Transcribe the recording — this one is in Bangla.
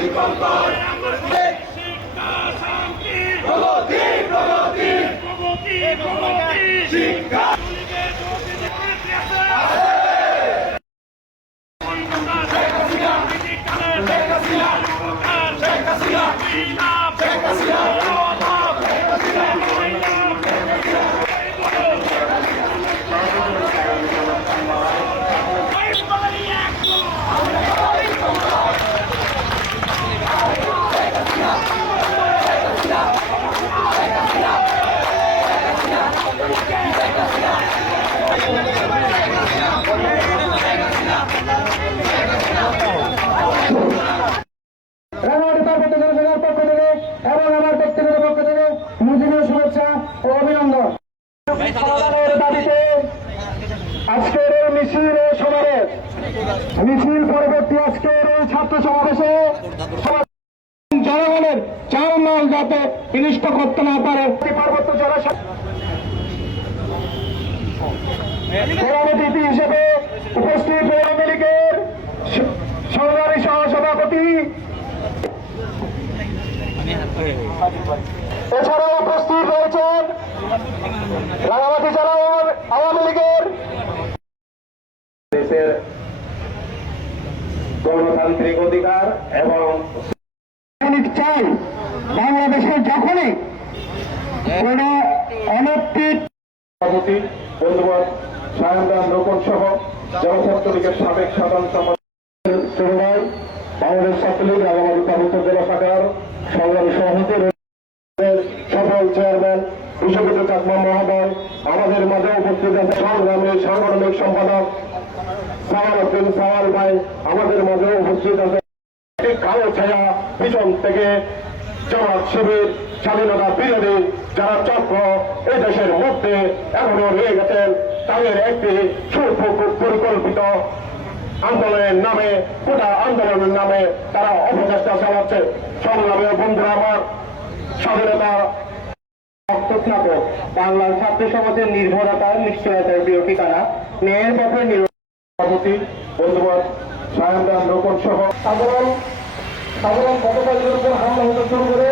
দীপঙ্কর শিক্ষা শান্তি প্রগতি প্রগতি প্রগতি প্রগতি শিক্ষা যুবলীগের আজকের এই মিছিল সমাবেশ। মিছিল পরবর্তী আজকের এই ছাত্র সমাবেশে জনগণের চাল মাল যাতে বিনিষ্ট করতে না পারে। পার্বত্য জনসংখ্যা প্রধান হিসেবে উপস্থিত আওয়ামী লীগের সংগ্রামী সহসভাপতি। এছাড়াও উপস্থিত রয়েছেন রাঙামাটি জেলা আওয়ামী লীগের দেশের গণতান্ত্রিক অধিকার এবং চাই বাংলাদেশের যখনই কোন অনৈতিক সভাপতি বন্ধুবান সায়ন্দান রোপণ সহ জনস্বাস্থ্য লীগের সাবেক সাধারণ সম্পাদক বাংলাদেশ ছাত্রলীগ রাঙামাটি পার্বত্য জেলা শাখার সংগ্রামী সভাপতি রয়েছেন সফল চেয়ারম্যান বিশ্বজিৎ চাকমা মহোদয়, আমাদের মাঝে উপস্থিত আছে সংগ্রামী সাংগঠনিক সম্পাদক সাওয়াল হোসেন সাওয়াল ভাই, আমাদের মাঝে উপস্থিত আছে কালো ছায়া পিছন থেকে জামাত শিবির, স্বাধীনতা বিরোধী যারা চক্র এই দেশের মধ্যে এখনও রয়ে গেছেন, তাদের একটি সুপরিকল্পিত আন্দোলনের নামে, গোটা আন্দোলনের নামে তারা অপচেষ্টা চালাচ্ছে। সংগ্রামী বন্ধুরা আমার স্নাতক। বাংলার ছাত্র সমাজের নির্ভরতার নিশ্চয়তার প্রিয় ঠিকানা। মেয়ের পথে সভাপতি বন্ধুবাদ সায়ন্দান রোপণ সহ সাধারণ সাধারণ পথকারীদের উপর হামলা হতে শুরু করে।